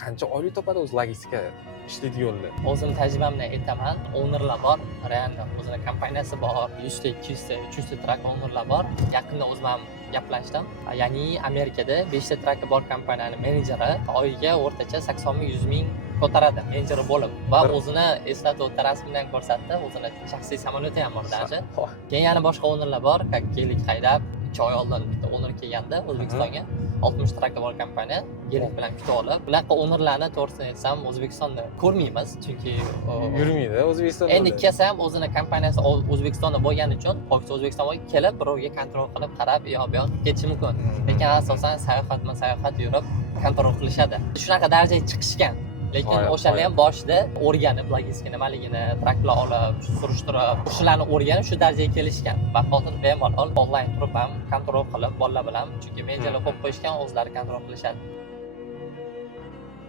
qancha oylik topadi o'zi logistika ishlaydiganlar? O'zim tajribamdan aytaman, ownerlar bor, reально o'zini kompaniyasi bor, 100 ta, 200 ta, 300 ta trak ownerlar bor. Yaqinda o'zim ham gaplashdim. Ya'ni Amerikada 5 ta traki bor kompaniyani menejeri oyiga o'rtacha 80 ming, 100 ming ko'taradi menejeri bo'lib va o'zini eslatib o'tdi, rasmdan ko'rsatdi, o'zini shaxsiy samolyoti ham bor даже. Keyin yana boshqa ownerlar bor, kelik haydab 2 oy oldin bitta owner kelganda O'zbekistonga 60 traki bor kompaniya kelik bilan kutib olib, bunaqa ownerlarni to'g'risini aytsam O'zbekistonda ko'rmaymiz, chunki yurmaydi O'zbekistonda. endi kelsa ham o'zini kompaniyasi O'zbekistonda bo'lgani uchun Pokiston O'zbekistonga kelib birovga kontrol qilib qarab, bu yoq ketishi mumkin. Lekin asosan sayohat yurib kontrol qilishadi. Shunaqa darajaga chiqishgan. Lekin o'shalar ham boshida o'rganib, logistika nimaligini, traklar olib, surishtirib, o'shalarni o'rganib shu darajaga kelishgan. Va hozir bemalol onlayn turib ham kontrol qilib, bolalar bilan, chunki menejerlar qo'yib qo'yishgan, o'zlari kontrol qilishadi.